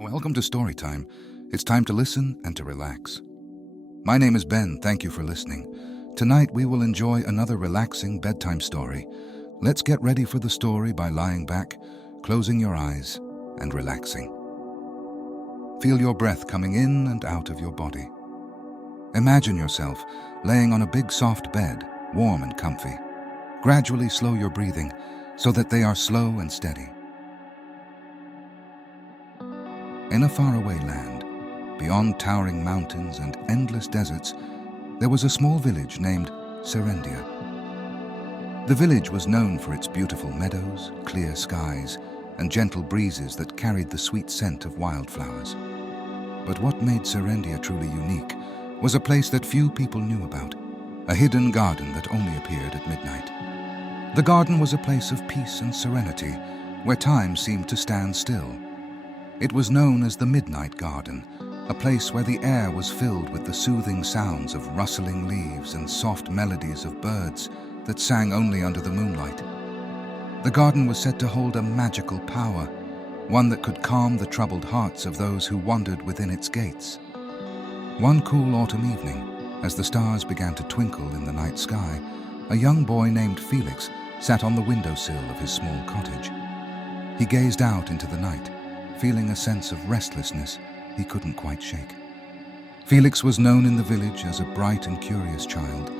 Welcome to Storytime. It's time to listen and to relax. My name is Ben. Thank you for listening. Tonight we will enjoy another relaxing bedtime story. Let's get ready for the story by lying back, closing your eyes, and relaxing. Feel your breath coming in and out of your body. Imagine yourself laying on a big soft bed, warm and comfy. Gradually slow your breathing so that they are slow and steady. In a faraway land, beyond towering mountains and endless deserts, there was a small village named Serendia. The village was known for its beautiful meadows, clear skies, and gentle breezes that carried the sweet scent of wildflowers. But what made Serendia truly unique was a place that few people knew about, a hidden garden that only appeared at midnight. The garden was a place of peace and serenity, where time seemed to stand still. It was known as the Midnight Garden, a place where the air was filled with the soothing sounds of rustling leaves and soft melodies of birds that sang only under the moonlight. The garden was said to hold a magical power, one that could calm the troubled hearts of those who wandered within its gates. One cool autumn evening, as the stars began to twinkle in the night sky, a young boy named Felix sat on the windowsill of his small cottage. He gazed out into the night, feeling a sense of restlessness he couldn't quite shake. Felix was known in the village as a bright and curious child,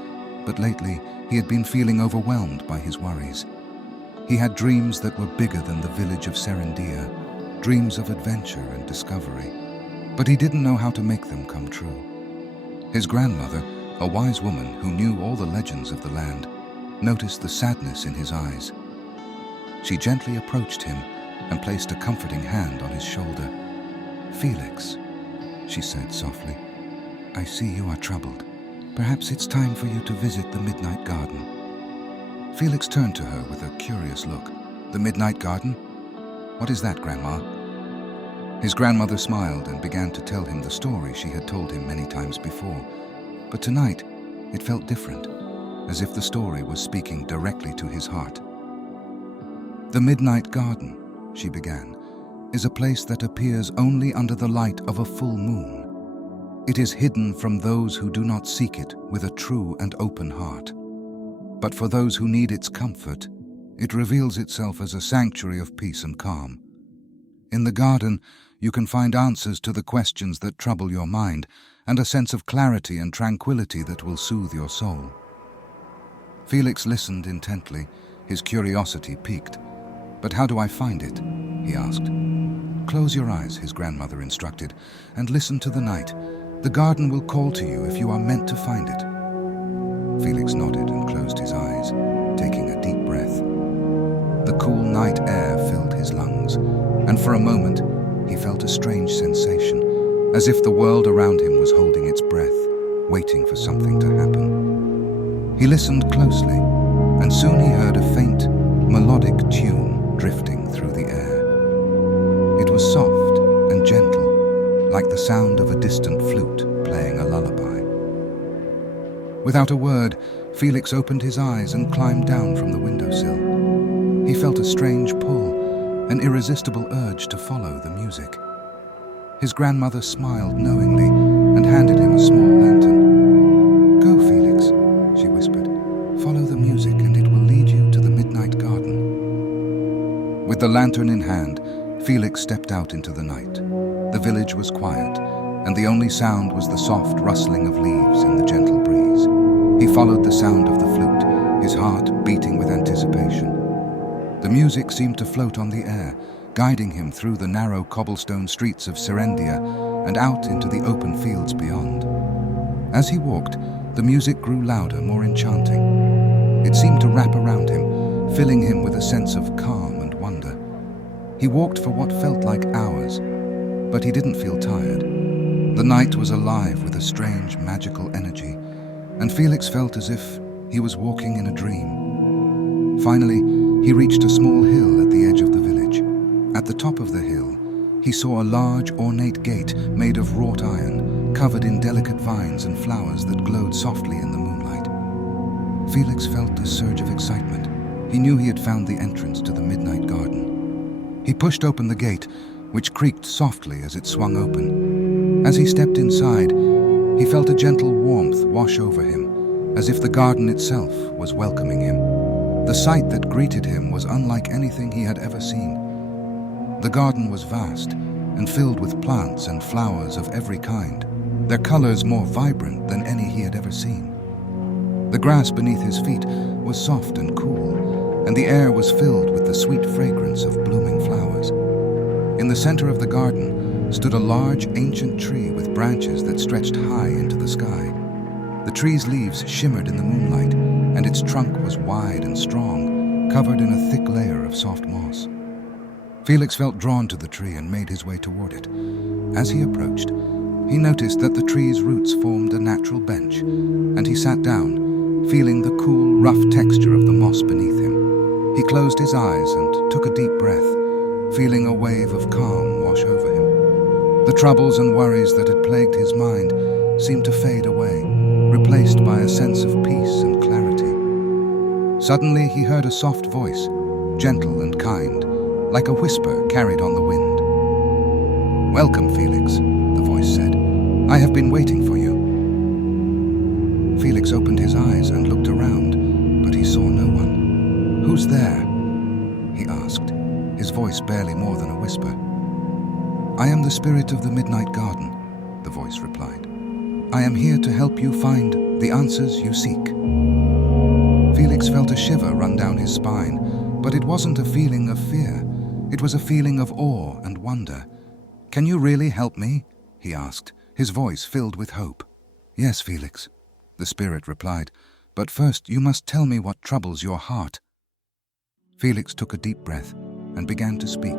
but lately he had been feeling overwhelmed by his worries. He had dreams that were bigger than the village of Serendia, dreams of adventure and discovery, but he didn't know how to make them come true. His grandmother, a wise woman who knew all the legends of the land, noticed the sadness in his eyes. She gently approached him and placed a comforting hand on his shoulder. "Felix," she said softly, "I see you are troubled. Perhaps it's time for you to visit the Midnight Garden." Felix turned to her with a curious look. "The Midnight Garden? What is that, Grandma?" His grandmother smiled and began to tell him the story she had told him many times before. But tonight, it felt different, as if the story was speaking directly to his heart. "The Midnight Garden," she began, "is a place that appears only under the light of a full moon. It is hidden from those who do not seek it with a true and open heart. But for those who need its comfort, it reveals itself as a sanctuary of peace and calm. In the garden, you can find answers to the questions that trouble your mind and a sense of clarity and tranquility that will soothe your soul." Felix listened intently, his curiosity piqued. "But how do I find it?" he asked. "Close your eyes," his grandmother instructed, "and listen to the night. The garden will call to you if you are meant to find it." Felix nodded and closed his eyes, taking a deep breath. The cool night air filled his lungs, and for a moment he felt a strange sensation, as if the world around him was holding its breath, waiting for something to happen. He listened closely, and soon he heard a faint, melodic tune drifting through the air. It was soft and gentle, like the sound of a distant flute playing a lullaby. Without a word, Felix opened his eyes and climbed down from the windowsill. He felt a strange pull, an irresistible urge to follow the music. His grandmother smiled knowingly and handed him a small lantern. "Go, Felix," she whispered. "Follow the music and it will lead you to the Midnight Garden." With the lantern in hand, Felix stepped out into the night. The village was quiet, and the only sound was the soft rustling of leaves in the gentle breeze. He followed the sound of the flute, his heart beating with anticipation. The music seemed to float on the air, guiding him through the narrow cobblestone streets of Serendia and out into the open fields beyond. As he walked, the music grew louder, more enchanting. It seemed to wrap around him, filling him with a sense of calm and wonder. He walked for what felt like hours, but he didn't feel tired. The night was alive with a strange, magical energy, and Felix felt as if he was walking in a dream. Finally, he reached a small hill at the edge of the village. At the top of the hill, he saw a large, ornate gate made of wrought iron, covered in delicate vines and flowers that glowed softly in the moonlight. Felix felt a surge of excitement. He knew he had found the entrance to the Midnight Garden. He pushed open the gate, which creaked softly as it swung open. As he stepped inside, he felt a gentle warmth wash over him, as if the garden itself was welcoming him. The sight that greeted him was unlike anything he had ever seen. The garden was vast and filled with plants and flowers of every kind, their colors more vibrant than any he had ever seen. The grass beneath his feet was soft and cool, and the air was filled with the sweet fragrance of blooming flowers. In the center of the garden stood a large ancient tree with branches that stretched high into the sky. The tree's leaves shimmered in the moonlight, and its trunk was wide and strong, covered in a thick layer of soft moss. Felix felt drawn to the tree and made his way toward it. As he approached, he noticed that the tree's roots formed a natural bench, and he sat down, feeling the cool, rough texture of the moss beneath him. He closed his eyes and took a deep breath, feeling a wave of calm wash over him. The troubles and worries that had plagued his mind seemed to fade away, replaced by a sense of peace and clarity. Suddenly he heard a soft voice, gentle and kind, like a whisper carried on the wind. "Welcome, Felix," the voice said. "I have been waiting for you." Felix opened his eyes and looked around, but he saw no one. "Who's there?" he asked, his voice barely more than a whisper. "I am the spirit of the Midnight Garden," the voice replied. "I am here to help you find the answers you seek." Felix felt a shiver run down his spine, but it wasn't a feeling of fear. It was a feeling of awe and wonder. "Can you really help me?" he asked, his voice filled with hope. "Yes, Felix," the spirit replied, "but first you must tell me what troubles your heart." Felix took a deep breath and began to speak,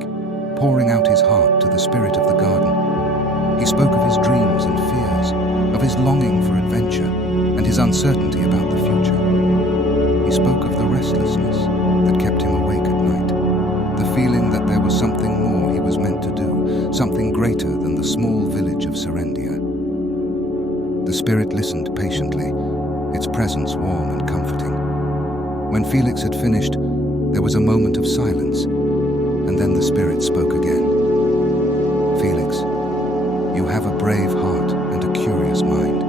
pouring out his heart to the spirit of the garden. He spoke of his dreams and fears, of his longing for adventure, and his uncertainty about the future. He spoke of the restlessness that kept him awake at night, the feeling that there was something more he was meant to do, something greater than the small village of Serendia. The spirit listened patiently, its presence warm and comforting. When Felix had finished, there was a moment of silence, and then the spirit spoke again. "Felix, you have a brave heart and a curious mind.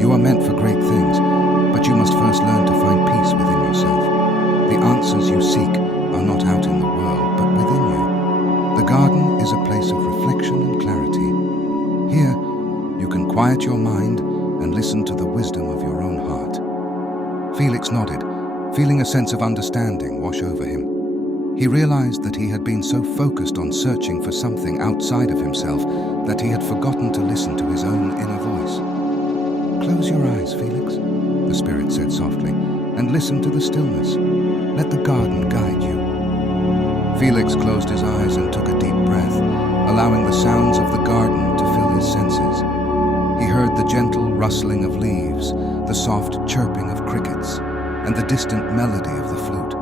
You are meant for great things, but you must first learn to find peace within yourself. The answers you seek are not out in the world, but within you. The garden is a place of reflection and clarity. Here, you can quiet your mind and listen to the wisdom of your own heart." Felix nodded, feeling a sense of understanding wash over him. He realized that he had been so focused on searching for something outside of himself that he had forgotten to listen to his own inner voice. "Close your eyes, Felix," the spirit said softly, "and listen to the stillness. Let the garden guide you." Felix closed his eyes and took a deep breath, allowing the sounds of the garden to fill his senses. He heard the gentle rustling of leaves, the soft chirping of crickets, and the distant melody of the flute.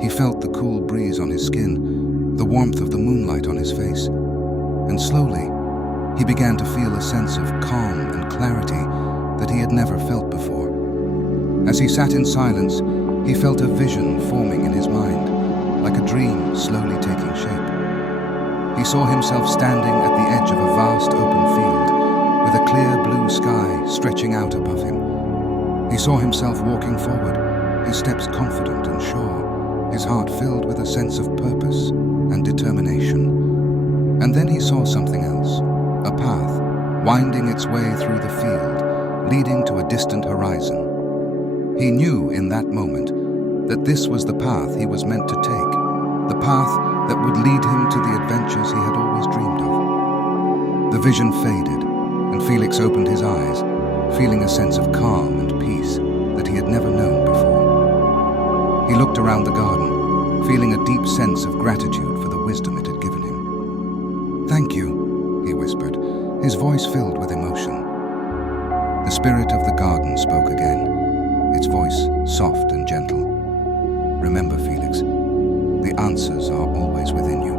He felt the cool breeze on his skin, the warmth of the moonlight on his face, and slowly he began to feel a sense of calm and clarity that he had never felt before. As he sat in silence, he felt a vision forming in his mind, like a dream slowly taking shape. He saw himself standing at the edge of a vast open field, with a clear blue sky stretching out above him. He saw himself walking forward, his steps confident and sure, his heart filled with a sense of purpose and determination. And then he saw something else, a path winding its way through the field, leading to a distant horizon. He knew in that moment that this was the path he was meant to take, the path that would lead him to the adventures he had always dreamed of. The vision faded, and Felix opened his eyes, feeling a sense of calm and peace that he had never known before. He looked around the garden, feeling a deep sense of gratitude for the wisdom it had given him. "Thank you," he whispered, his voice filled with emotion. The spirit of the garden spoke again, its voice soft and gentle. "Remember, Felix, the answers are always within you.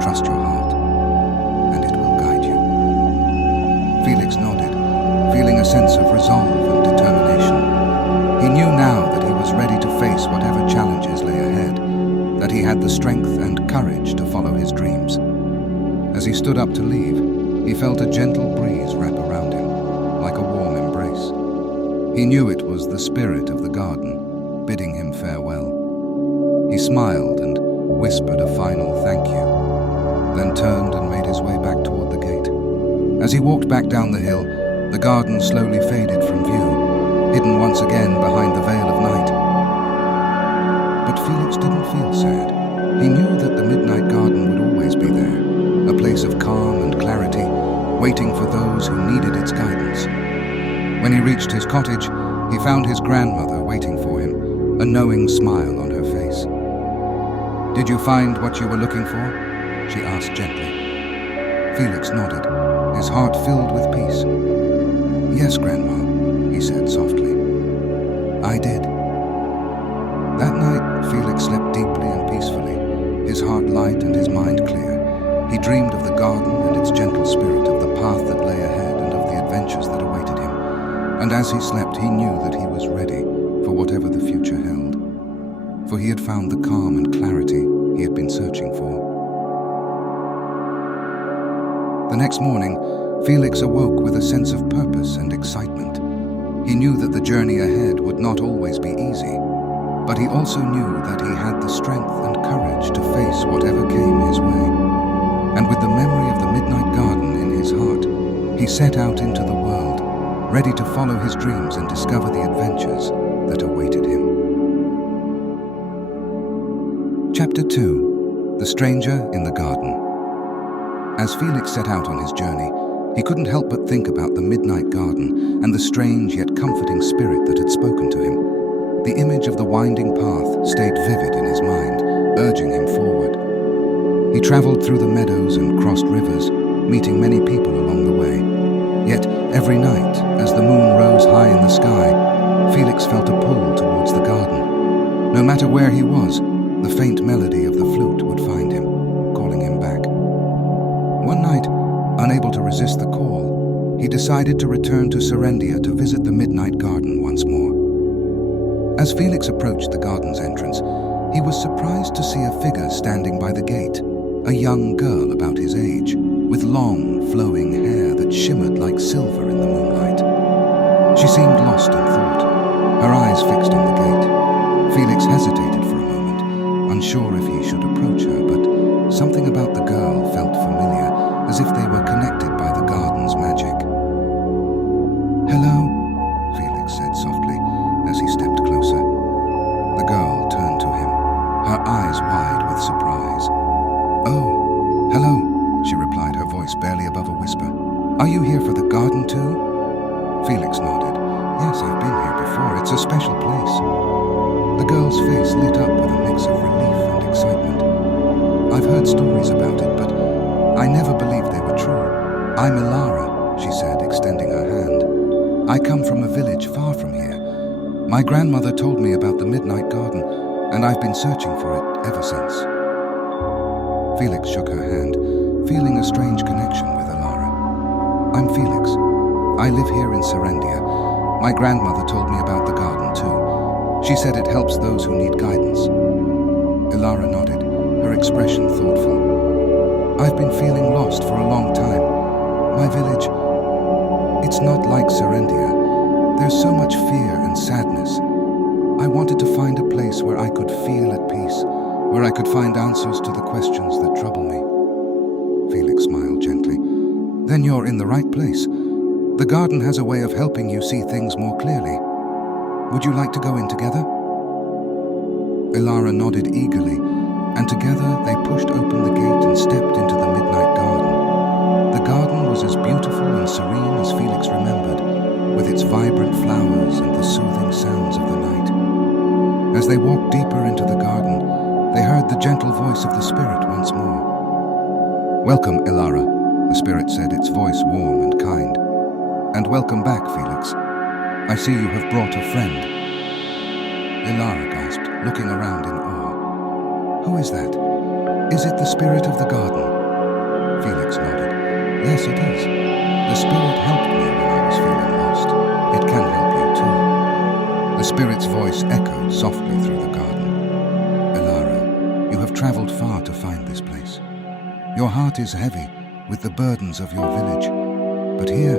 Trust your heart, and it will guide you." Felix nodded, feeling a sense of resolve and determination. He knew now that he was ready to face whatever challenges lay ahead, that he had the strength and courage to follow his dreams. As he stood up to leave, he felt a gentle breeze wrap around him, like a warm embrace. He knew it was the spirit of the garden, bidding him farewell. He smiled and whispered a final thank you, then turned and made his way back toward the gate. As he walked back down the hill, the garden slowly faded from view, hidden once again behind the veil of night. But Felix didn't feel sad. He knew that the midnight garden would always be there, a place of calm and clarity, waiting for those who needed its guidance. When he reached his cottage, he found his grandmother waiting for him, a knowing smile on her face. "Did you find what you were looking for?" she asked gently. Felix nodded, his heart filled with peace. "Yes, Grandma," he said softly. "I did." That night, Felix slept deeply and peacefully, his heart light and his mind clear. He dreamed of the garden and its gentle spirit, of the path that lay ahead and of the adventures that awaited him. And as he slept, he knew that he was ready for whatever the future held, for he had found the calm and clarity he had been searching for. The next morning, Felix awoke with a sense of purpose and excitement. He knew that the journey ahead would not always be easy, but he also knew that he had the strength and courage to face whatever came his way. And with the memory of the midnight garden in his heart, he set out into the world, ready to follow his dreams and discover the adventures that awaited him. Chapter 2: The Stranger in the Garden. As Felix set out on his journey, he couldn't help but think about the midnight garden and the strange yet comforting spirit that had spoken to him. The image of the winding path stayed vivid in his mind, urging him forward. He traveled through the meadows and crossed rivers, meeting many people along the way. Yet, every night, as the moon rose high in the sky, Felix felt a pull towards the garden. No matter where he was, the faint melody of the flute would find him, calling him back. One night, unable to resist the call, he decided to return to Serendia to visit the midnight garden once more. As Felix approached the garden's entrance, he was surprised to see a figure standing by the gate, a young girl about his age, with long, flowing hair that shimmered like silver in the moonlight. She seemed lost in thought, her eyes fixed on the gate. Felix hesitated for a moment, unsure if he should approach her, but something about the girl felt familiar, as if they were connected by the garden's magic. "Hello," Felix said softly as he stepped closer. The girl turned to him, her eyes wide with surprise. "Oh, hello," she replied, her voice barely above a whisper. "Are you here for the garden too?" Felix nodded. "Yes, I've been here before. It's a special place." The girl's face lit up with a mix of relief and excitement. "I've heard stories about it, but I never believed they were true. I'm Ilara," she said, extending her hand. "I come from a village far from here. My grandmother told me about the midnight garden, and I've been searching for it ever since." Felix shook her hand, feeling a strange connection with Ilara. "I'm Felix. I live here in Serendia. My grandmother told me about the garden too. She said it helps those who need guidance." Ilara nodded, her expression thoughtful. "I've been feeling lost for a long time. My village, it's not like Serendia. There's so much fear and sadness. I wanted to find a place where I could feel at peace, where I could find answers to the questions that trouble me." Felix smiled gently. "Then you're in the right place. The garden has a way of helping you see things more clearly. Would you like to go in together?" Ilara nodded eagerly, and together they pushed open the gate and stepped into the midnight garden. The garden was as beautiful and serene as Felix remembered, with its vibrant flowers and the soothing sounds of the night. As they walked deeper into the garden, they heard the gentle voice of the spirit once more. "Welcome, Ilara," the spirit said, its voice warm and kind. "And welcome back, Felix. I see you have brought a friend." Ilara gasped, looking around in awe. "Who is that? Is it the spirit of the garden?" Felix nodded. "Yes, it is. The spirit helped me when I was feeling lost. It can help you too." The spirit's voice echoed softly through the garden. "Ilara, you have traveled far to find this place. Your heart is heavy, with the burdens of your village. But here,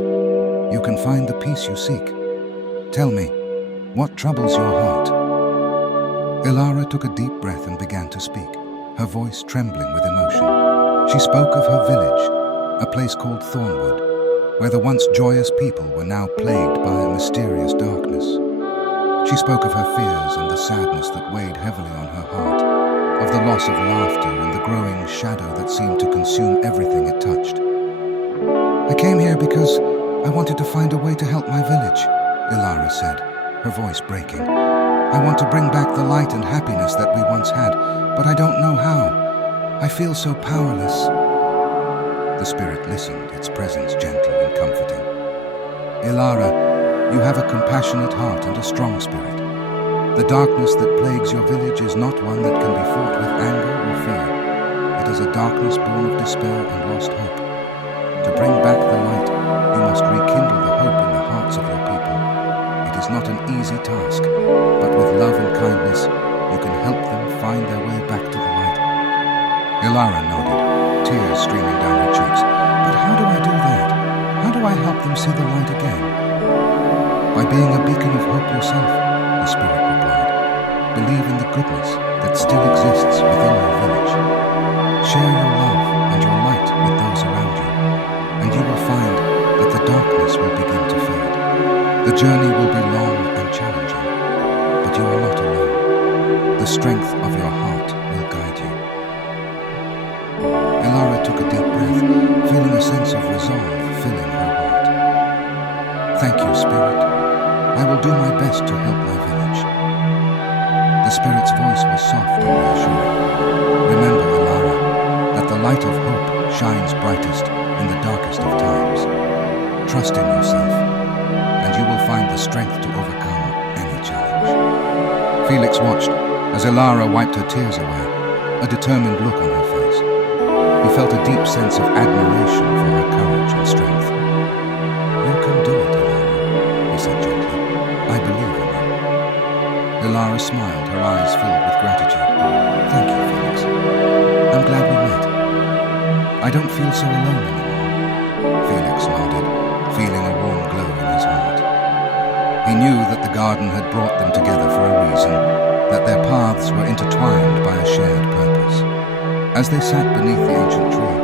you can find the peace you seek. Tell me, what troubles your heart?" Ilara took a deep breath and began to speak, her voice trembling with emotion. She spoke of her village, a place called Thornwood, where the once joyous people were now plagued by a mysterious darkness. She spoke of her fears and the sadness that weighed heavily on her heart, of the loss of laughter and the growing shadow that seemed to consume everything it touched. "I came here because I wanted to find a way to help my village," Ilara said, her voice breaking. "I want to bring back the light and happiness that we once had, but I don't know how. I feel so powerless." The spirit listened, its presence gentle and comforting. "Ilara, you have a compassionate heart and a strong spirit. The darkness that plagues your village is not one that can be fought with anger or fear. It is a darkness born of despair and lost hope. To bring back the light, you must rekindle the hope in the hearts of your people. It is not an easy task, but with love and kindness, you can help them find their way back to the light." Ilara nodded, tears streaming down her cheeks. "But how do I do that? How do I help them see the light again?" "By being a beacon of hope yourself," the spirit replied. "Believe in the goodness that still exists within your village. Share your love and your light with those around you, and you will find that the darkness will begin to fade. The journey will be long and challenging, but you are not alone. The strength of your heart will guide you." Ilara took a deep breath, feeling a sense of resolve filling her heart. "Thank you, Spirit. I will do my best to help my village." The Spirit's voice was soft and reassuring. "Remember, Ilara, that the light of hope shines brightest in the darkest of times. Trust in yourself, and you will find the strength to overcome any challenge." Felix watched as Ilara wiped her tears away, a determined look on her face. He felt a deep sense of admiration for her courage and strength. "You can do it, Ilara," he said gently. "I believe in you." Ilara smiled, her eyes filled with gratitude. "Thank you, Felix. I'm glad we met. I don't feel so alone anymore." Felix nodded, feeling a warm glow in his heart. He knew that the garden had brought them together for a reason, that their paths were intertwined by a shared purpose. As they sat beneath the ancient tree,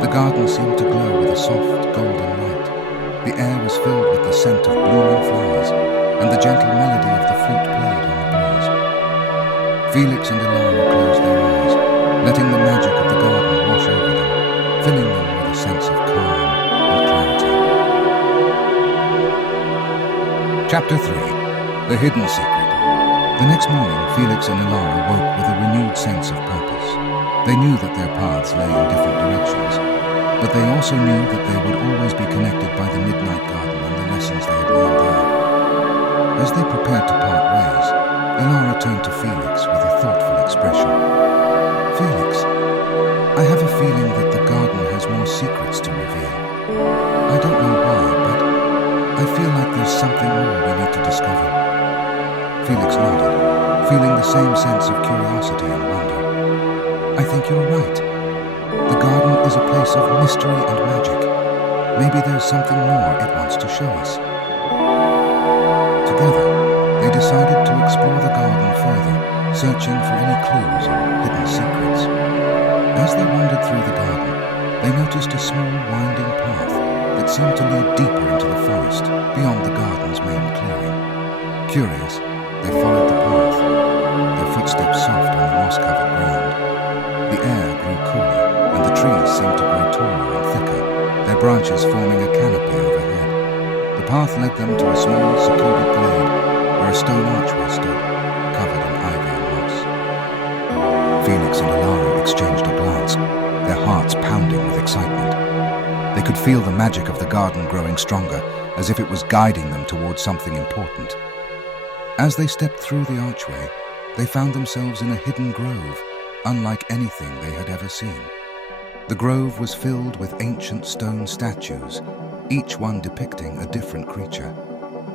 the garden seemed to glow with a soft, golden light. The air was filled with the scent of blooming flowers, and the gentle melody of the flute played on the breeze. Felix and Ilara closed their eyes, letting the magic of the garden wash over them, filling them with a sense of calm and clarity. Chapter 3. The Hidden Secret. The next morning, Felix and Ilara woke with a renewed sense of purpose. They knew that their paths lay in different directions, but they also knew that they would always be connected by the Midnight Garden and the lessons they had learned there. As they prepared to part ways, Ilara turned to Felix with a thoughtful expression. "Felix, I have a feeling that the garden has more secrets to reveal. I don't know why, but I feel like there's something more we need to discover." Felix nodded, feeling the same sense of curiosity and wonder. "I think you're right. The garden is a place of mystery and magic. Maybe there's something more it wants to show us." Together, they decided to explore the garden further, searching for any clues or hidden secrets. As they wandered through the garden, they noticed a small winding path that seemed to lead deeper into the forest, beyond the garden's main clearing. Curious, they followed the path, their footsteps soft on the moss-covered ground. The air grew cooler, and the trees seemed to grow taller and thicker, their branches forming a canopy overhead. The path led them to a small, secluded glade, where a stone archway stood, covered in ivy and moss. Felix and Ilara exchanged a glance, their hearts pounding with excitement. They could feel the magic of the garden growing stronger, as if it was guiding them towards something important. As they stepped through the archway, they found themselves in a hidden grove, unlike anything they had ever seen. The grove was filled with ancient stone statues, each one depicting a different creature.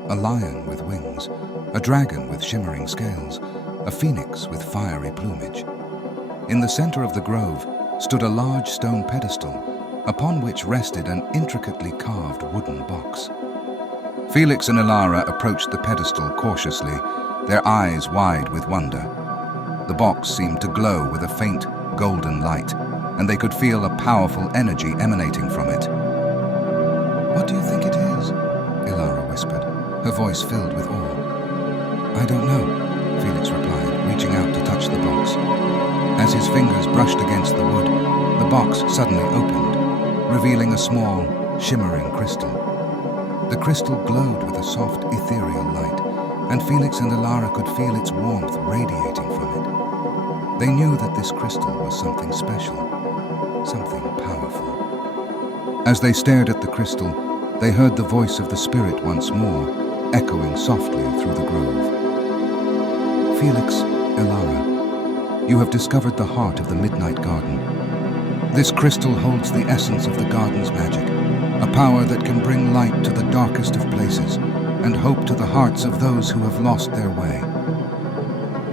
A lion with wings, a dragon with shimmering scales, a phoenix with fiery plumage. In the center of the grove stood a large stone pedestal, upon which rested an intricately carved wooden box. Felix and Ilara approached the pedestal cautiously, their eyes wide with wonder. The box seemed to glow with a faint, golden light, and they could feel a powerful energy emanating from it. "What do you think it is?" Ilara whispered, her voice filled with awe. "I don't know," Felix replied, reaching out to touch the box. As his fingers brushed against the wood, the box suddenly opened, revealing a small, shimmering crystal. The crystal glowed with a soft, ethereal light, and Felix and Ilara could feel its warmth radiating from it. They knew that this crystal was something special, something powerful. As they stared at the crystal, they heard the voice of the spirit once more, echoing softly through the grove. "Felix, Ilara, you have discovered the heart of the Midnight Garden. This crystal holds the essence of the garden's magic, a power that can bring light to the darkest of places and hope to the hearts of those who have lost their way."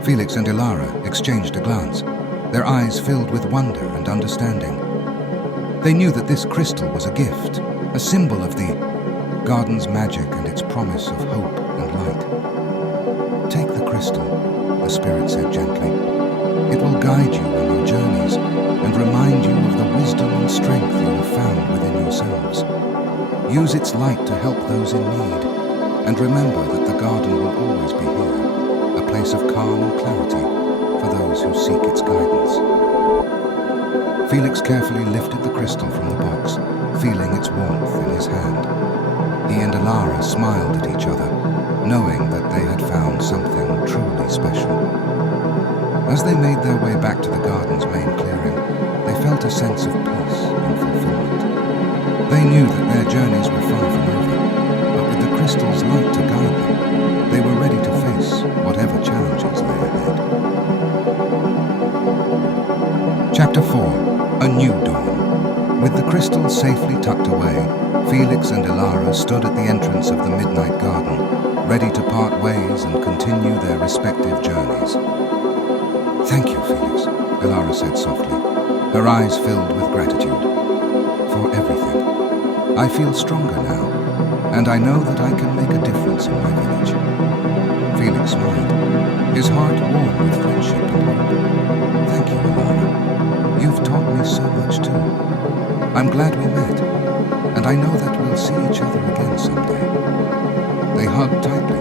Felix and Ilara exchanged a glance, their eyes filled with wonder and understanding. They knew that this crystal was a gift, a symbol of the garden's magic and its promise of hope and light. "Take the crystal," the spirit said gently. "It will guide you on your journeys and remind you of the wisdom and strength you have found within yourselves. Use its light to help those in need, and remember that the garden will always be here, a place of calm and clarity for those who seek its guidance." Felix carefully lifted the crystal from the box, feeling its warmth in his hand. He and Ilara smiled at each other, knowing that they had found something truly special. As they made their way back to the garden's main clearing, they felt a sense of peace and fulfillment. They knew that their journeys were far from over, but with the crystal's light to guide them, they were ready to face whatever challenges lay ahead. Chapter 4: A New Dawn. With the crystal safely tucked away, Felix and Ilara stood at the entrance of the Midnight Garden, ready to part ways and continue their respective journeys. "Thank you, Felix," Ilara said softly, her eyes filled with gratitude. "For everything. I feel stronger now, and I know that I can make a difference in my village." Felix smiled, his heart warm with friendship and hope. "Thank you, Ilara. You've taught me so much too. I'm glad we met, and I know that we'll see each other again someday." They hugged tightly,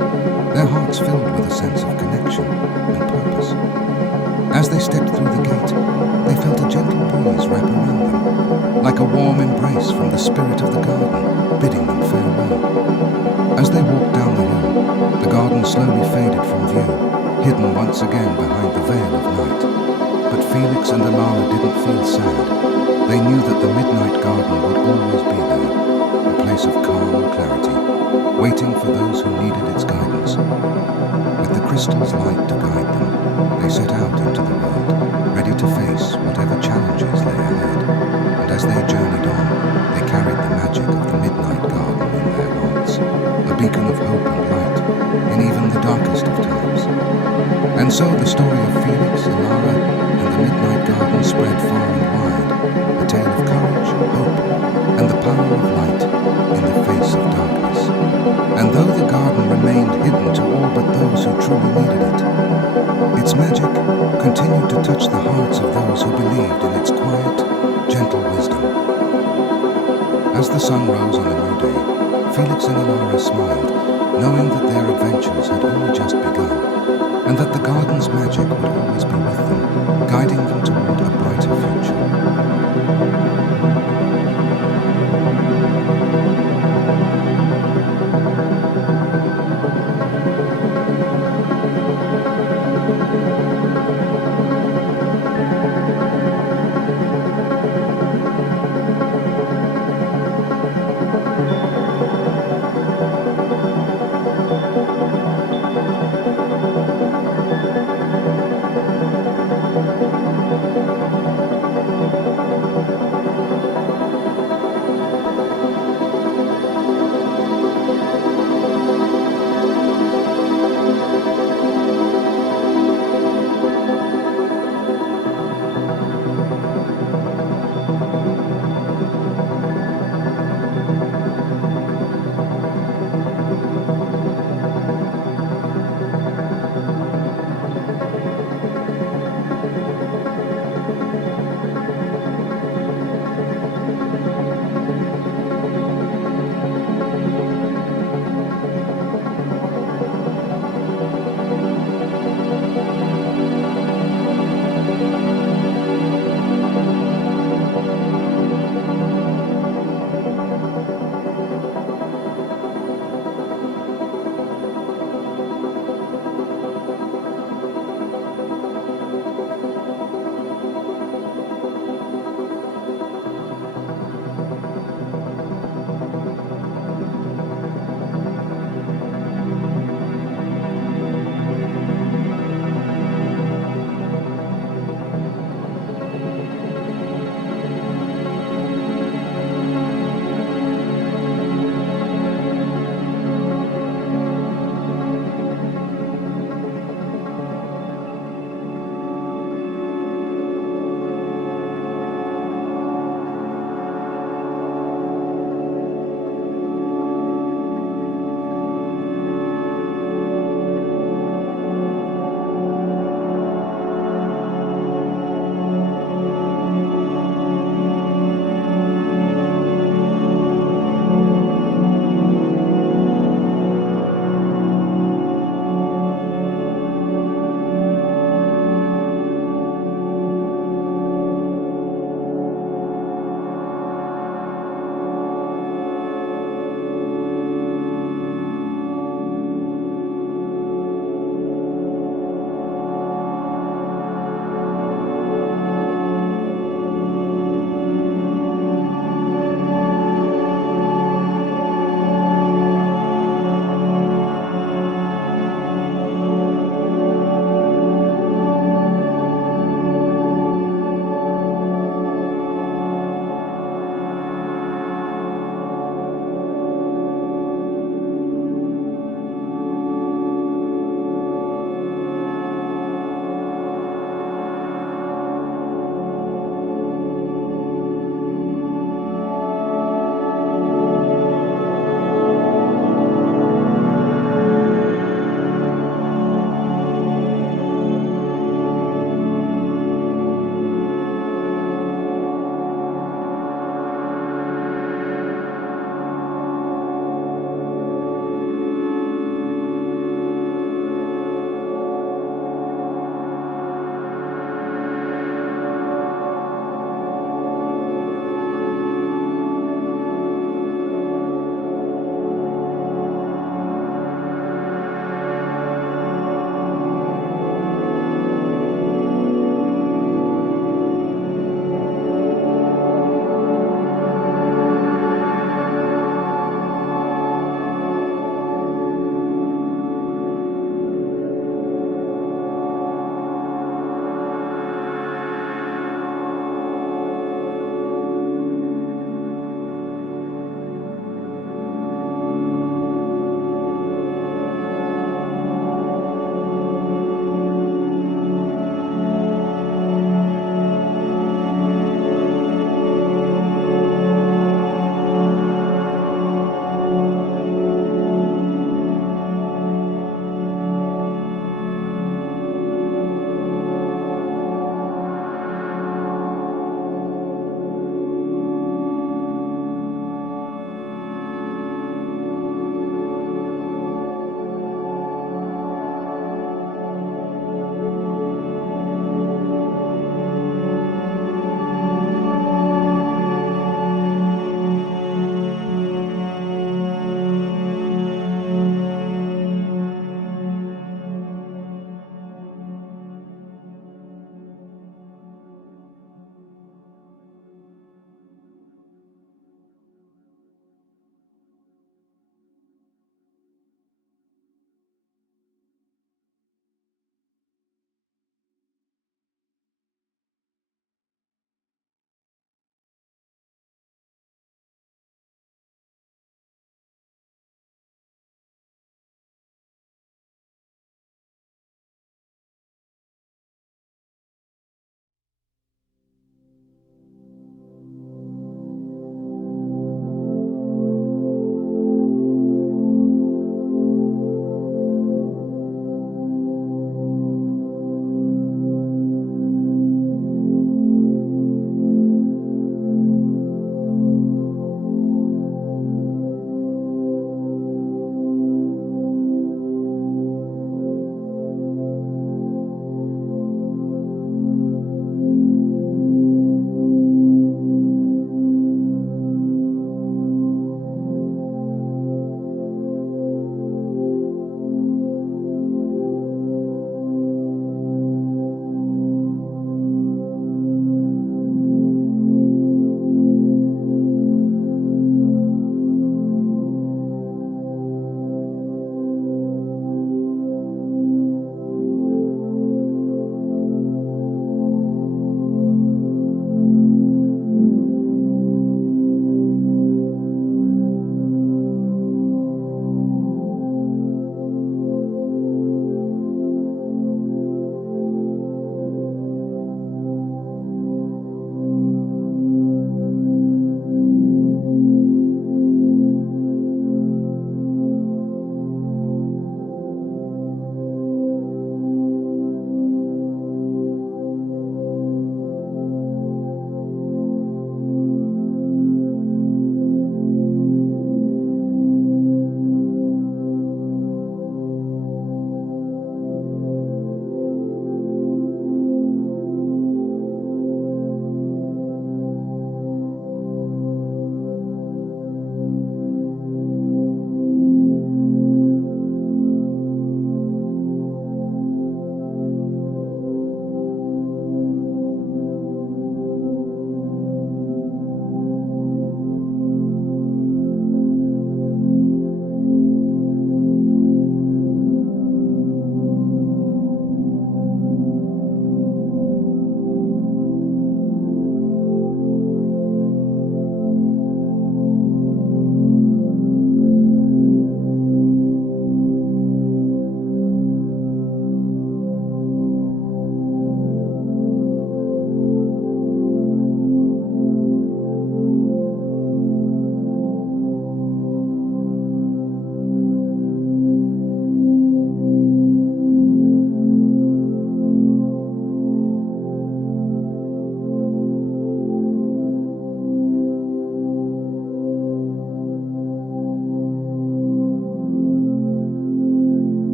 their hearts filled with a sense of connection and purpose. As they stepped through the gate, they felt a gentle breeze wrap around them, like a warm embrace from the spirit of the garden, bidding them farewell. As they walked down the hill, the garden slowly faded from view, hidden once again behind the veil of night. But Felix and Ilara didn't feel sad. They knew that the Midnight Garden would always be there, a place of calm and clarity, waiting for those who needed its guidance. With the crystal's light to guide them, they set out into the world, ready to face whatever challenges lay ahead. And as they journeyed on, they carried the magic of the Midnight Garden in their hearts, a beacon of hope and light in even the darkest of times. And so the story of Felix, Ilara, and the Midnight Garden spread far and wide, a tale of courage, hope, and the power of light in the face of darkness. And though the garden remained hidden to all but those who truly needed it, its magic continued to touch the hearts of those who believed in its quiet, gentle wisdom. As the sun rose on a new day, Felix and Ilara smiled, knowing that their adventures had only just begun, and that the garden's magic would always be with them, guiding them